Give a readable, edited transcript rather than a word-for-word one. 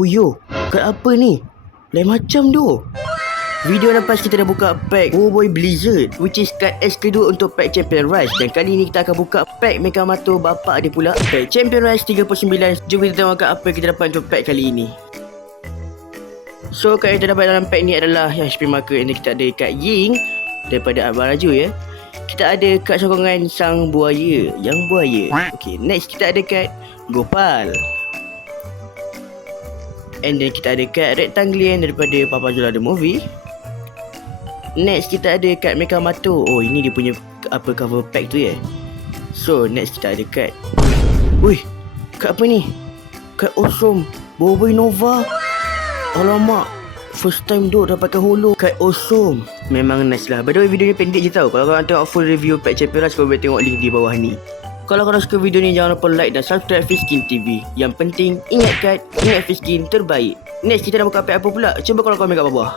Huyo, kat apa ni? Lain macam tu. Video lepas kita dah buka pack Oh Boy Blizzard, which is card S kedua untuk pack Champion Rise. Dan kali ni kita akan buka pack Mekamato bapak dia pula, pack Champion Rise 39. Jom kita tengok apa yang kita dapat untuk pack kali ini. So card yang kita dapat dalam pack ni adalah yang HP marker. Ini kita ada kad Ying daripada Abang Raju ya. Kita ada kad sokongan Sang Buaya, Yang Buaya. Okay, next kita ada kad Gopal. And then kita ada kad Rectanglian daripada Papa Zola The Movie. Next kita ada kad Mekamato. Oh, ini dia punya apa cover pack tu ya. So next kita ada kad. Wih, kad apa ni? Kad Awesome Boboiboy Nova. Alamak, first time tu dapatkan holo kad Awesome. Memang nice lah. By the way, video ni pendek je tau. Kalau korang tengok full review pack Champion Rise, korang boleh tengok link di bawah ni. Kalau korang suka video ni, jangan lupa like dan subscribe Fishkin TV. Yang penting, ingat Fiskin terbaik. Next kita nak buka pack apa pula? Cuba korang komen kat bawah.